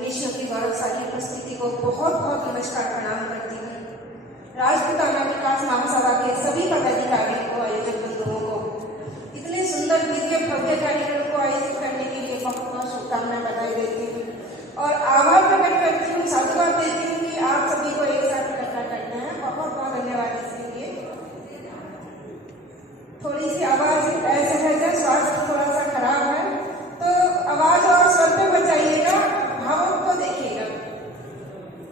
मनीषियों की गौरवशाली उपस्थिति को बहुत बहुत नमस्कार प्रणाम करती हूँ। राजपूताना विकास महासभा के सभी पदाधिकारियों को, आयोजक बंधुओं को इतने सुंदर दिव्य भव्य कार्यक्रम को आयोजित करने के लिए बहुत बहुत शुभकामनाएं बधाई देती हूँ और आभार प्रकट करती हूँ, साधुवाद देती हूँ कि आप सभी को एक साथ इकट्ठा करना है। बहुत बहुत धन्यवाद इसके लिए। थोड़ी सी आवाज असहज है, स्वास्थ्य थोड़ा सा खराब है, तो आवाज और स्वर पे बचाइएगा, भावों को देखिएगा।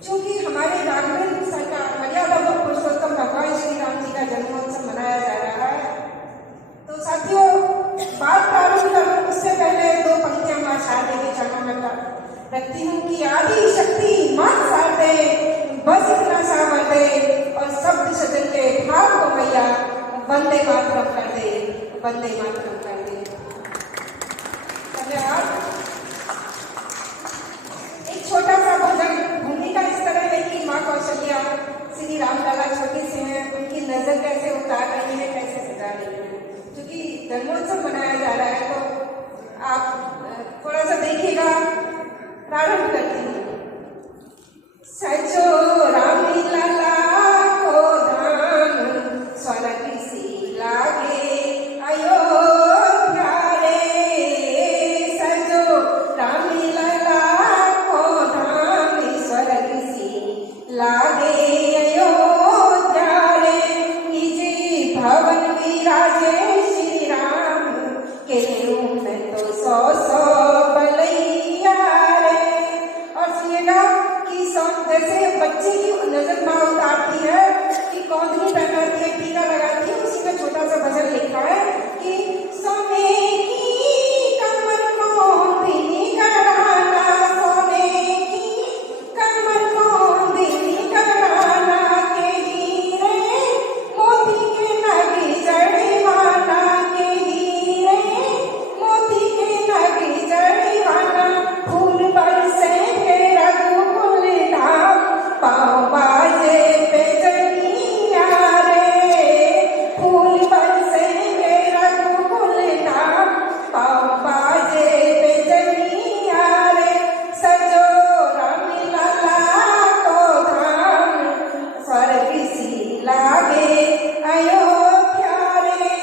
क्योंकि हमारे राघवेंद्र सरकार मर्यादा पुरुषोत्तम भगवान श्री राम जी का जन्मोत्सव मनाया जा रहा है। तो साथियों, बात प्रारंभ करूं उससे पहले दो पंक्तियां मां शारदे के चरणों में रखती हूँ कि आदि शक्ति मां शारदे बस इतना सावर दे और शब्द सदन के भाव को मैया वंदे मातरम कर दे, वंदे मातरम कर दे। धन्यवाद। एक छोटा सा भजन भूमिका इस तरह है कि माँ कौशल्या श्री रामलला छोटे से हैं, उनकी नजर कैसे उतार रही है, कैसे सजा रही है। क्योंकि जन्मोत्सव मनाया जा रहा है तो आप थोड़ा सा देखिएगा। प्रारंभ करती हूँ। सजो रामलला को धाम स्वर्ग सी लागे अयोध्या रे, सजो रामलला को धाम स्वर्ग सी लागे अयोध्या रे, निज भवन विराजे श्री राम के रूप में तो सौ सौ बलैया रे। और सुनिएगा कि जैसे बच्चे की नजर माँ उतारती है कि कौंधनी पहनाती है, टीका लगाती है, उसी में छोटा सा भजन लिखा है कि सोने की कमर कौंधनी कराना, सोने की कमर कौंधनी कराना, के हीरे मोती के नग जड़वाना, के हीरे मोती के नग जड़वाना, फूल बरसे रघुकुल धाम पाँव बाजे पे जनिया रे, फूल बरसे रघुकुल धाम पाँव बाजे पे जनिया रे, सजो रामलला को धाम स्वर्ग सी लागे अयोध्या रे,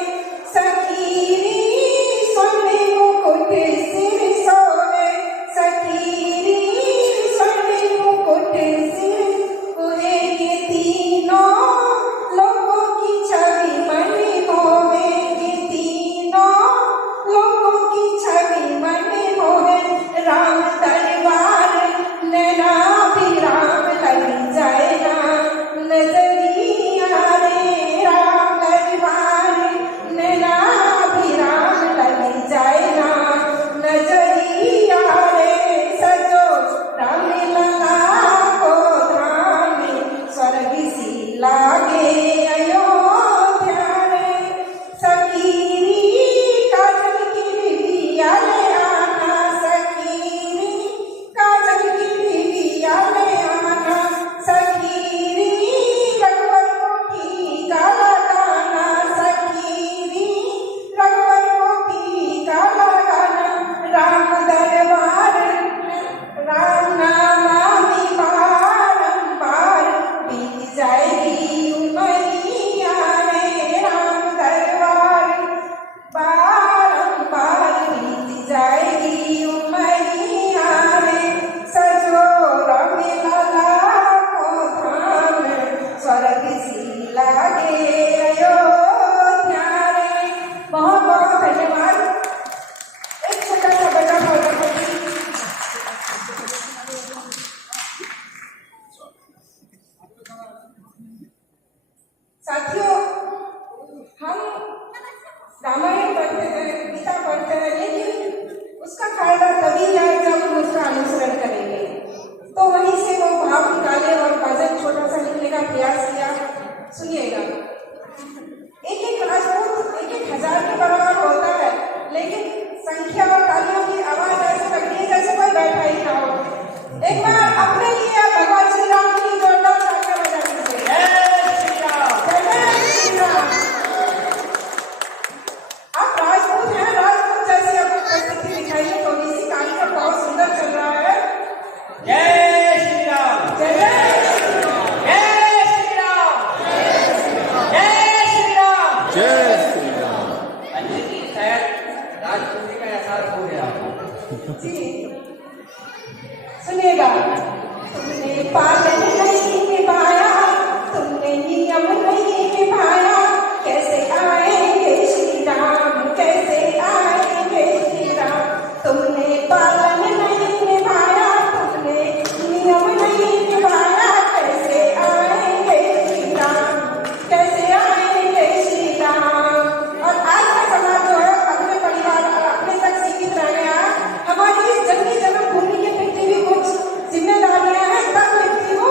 सखीरी सोने मुकुट सिर सोवे, सखीरी सोने मुकुट सिर सोवे, के तीनों लोगों की छवि मन मोहे, के तीनों लोगों की छवि मन मोहे, राम दरबार नैना भी राम लग जाएगा नजरिया रे, राम दरबार नैना भी राम लग जाएगा नजरिया रे, सजो रामलला को धाम स्वर्ग सी लागे अयोध्या रे, सकीरी काजल की बिबिया ले आना, सकीरी काजल की बिबिया ले आना, सकीरी रघुवर को टीका लगाना, सकीरी रघुवर को टीका लगाना, राम दरबार राम नामामि बारंबार बीत जाएगी उमरिया रे, राम दरबार बारंबार बीत जाएगी उमरिया रे, सजो रामलला को धाम स्वर्ग सी लागे अयोध्या रे। बहुत बहुत धन्यवाद। एक छोटा सा बजा साथियों, हम रामायण पढ़ते हैं, गीता पढ़ते हैं, लेकिन उसका फायदा तभी है जब हम उसका अनुसरण करेंगे। तो वहीं से वो भाव निकाले और भजन छोटा सा लिखने का प्रयास किया। सुनिएगा, एक राजपूत 1,000 के बराबर होता है, लेकिन संख्या और तालियों की आवाज ऐसे लगती है जैसे कोई बैठा ही ना हो। एक सुनेगा। तुमने पालन नहीं निभाया, तुमने नियम नहीं निभाया, कैसे आएंगे श्री राम, कैसे आएंगे श्री राम। तुमने पालन नहीं निभाया, तुमने नियम नहीं निभाया, कैसे आएंगे श्री राम, कैसे आएंगे श्री राम। और आज का समाज जो है अपने परिवार और अपने तक सीमित रह गया। हमारी इस जंगली जन्मभूमि के प्रति भी कुछ जिम्मेदारियां हैं, तब व्यक्ति को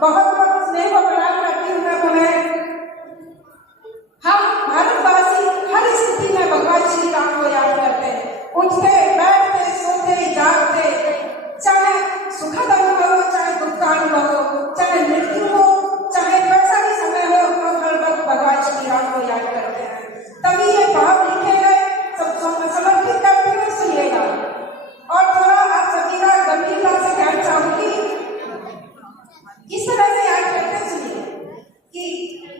बहुत बहुत स्नेह व प्रणाम करती हूँ मैं तुम्हें। हम भारतवासी हर स्थिति में भगवान श्री राम को याद करते हैं, उठते बैठते सोते जागते, चाहे सुखद अनुभव हो चाहे दुख का अनुभव हो, चाहे मृत्यु हो चाहे कैसा भी समय हो, तो हर वक्त भगवान श्री राम को याद करते हैं। तभी ये भाव लिखे गए, सब समर्पित करते हुए सुनिएगा। और थोड़ा आप सभी का गंभीरता से ध्यान चाहूंगी, इस तरह से याद करते सुनिए कि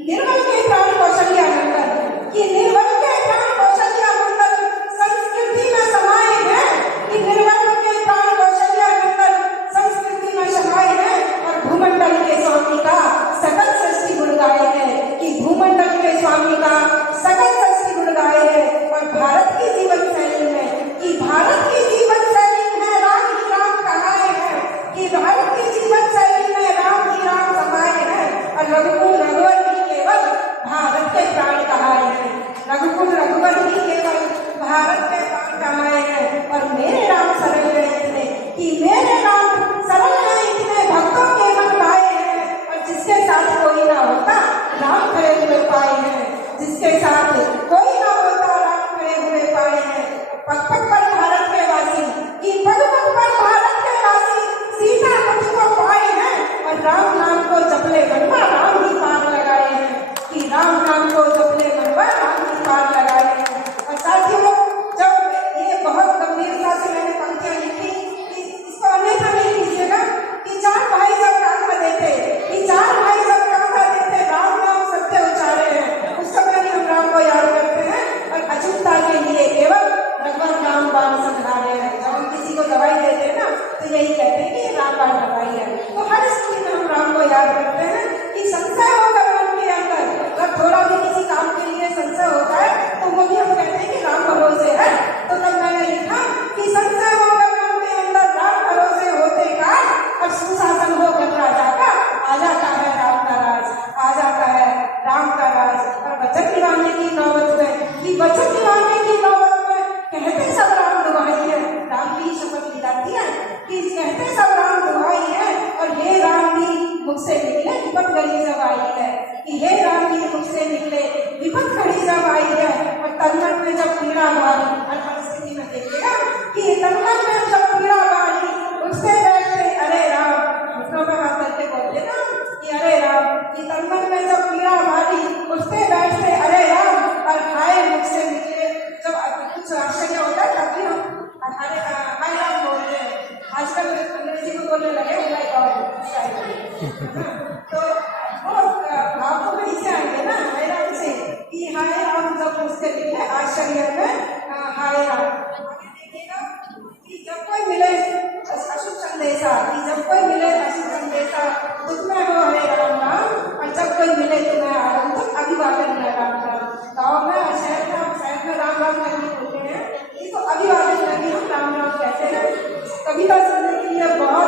निर्मल के प्राण कौशल्या नंदन, कि निर्मल के प्राण कौशल्या नंदन संस्कृति में समाये हैं, कि निर्मल के प्राण कौशल्या नंदन संस्कृति में समाये हैं, और भूमंडल के स्वामी का सकल सृष्टि गुण गाए हैं, कि भूमंडल के स्वामी का सकल सृष्टि गुण गाए हैं। और भारत की जीवन शैली में, कि भारत की जीवन शैली में राम ही राम कहाए हैं, कि भारत की जीवन शैली में राम ही राम समाये हैं, और रघुकुल रघुवर ही केवल भारत के प्राण कहाए हैं, रघुकुल रघुवर ही केवल भारत के प्राण कहाए हैं। और मेरे राम सरल हैं इतने, कि मेरे राम सरल हैं इतने, भक्तों के मन भाए हैं, और जिसके साथ कोई ना होता राम खड़े हुए पाए हैं, जिसके साथ कोई ना होता राम खड़े हुए पाए हैं। पग पग पर भारत के वासी, कि पग पग पर भारत के वासी सीता मुझको पाए हैं, और राम नाम को जपले मनवा राम ही पार लगाए हैं, कि राम नाम को जपले मनवा राम ही पार लगाए हैं। और साथियों, जब ये बहुत गंभीरता से मैंने पंक्तियां लिखी, कि इसको अन्यथा नहीं लीजिएगा, कि चार भाई जब कांधा देते, कि चार भाई जब कांधा देते राम नाम सत्य उच्चारे हैं, उस समय भी हम राम को याद करते हैं। और अचूकता के लिए केवल रघुवर राम बाण संहारे हैं। जब हम किसी को दवाई देते हैं ना, तो यही कहते हैं कि ये राम बाण दवाई है। तो हर स्थिति में हम राम को याद करते हैं, कि संशय होकर मन के अंदर, अगर थोड़ा भी किसी काम के लिए संशय होता है तो वो भी हम कहते हैं कि राम भरोसे है। तो तब मैंने लिखा कि संशय होकर मन के अंदर राम भरोसे होते का, और सुशासन होकर राजा का, आ जाता है राम का राज, आ जाता है राम का राज। और वचन निभाने की नौबत में, कि वचन निभाने की नौबत में कहते सब राम दुहाई है, राम की शपथ दिलाती है, कि कहते सब राम दुहाई है, और हे राम भी मुख से निकले विपत घड़ी जब आई है, कि हे राम भी मुख से निकले विपत घड़ी जब आई है। और तनमन में जब पीड़ा भारी, हर परिस्थिति में देखिएगा कि तनमन में जब पीड़ा भारी, उससे बैठते अरे राम, घुटनों में हाथ करके बोलते ना कि अरे राम, कि तनमन में जब पीड़ा भारी, उससे बैठते अरे राम, और हाय मुख से निकले। जब कुछ आश्चर्य होता है तभी हम हमारे हाय राम बोलते हैं। आजकल अंग्रेजी को बोलने लगे ओ माय गॉड, तो वो भाव तो वहीं से आएंगे ना, हाय राम से, कि हाय राम जब मुझसे निकले आश्चर्य में हाय राम। आगे देखिएगा कि जब कोई मिले अशुभ संदेशा, कि जब कोई मिले अशुभ संदेशा, दुख में हो हरे राम राम, और जब कोई मिले तुम्हें आनंद, तो अभिवादन है राम राम। गाँव में शहर में राम राम नहीं बोलते हैं, इसको अभिवादन में भी हम राम राम कहते हैं। कविता सुनने के लिए बहुत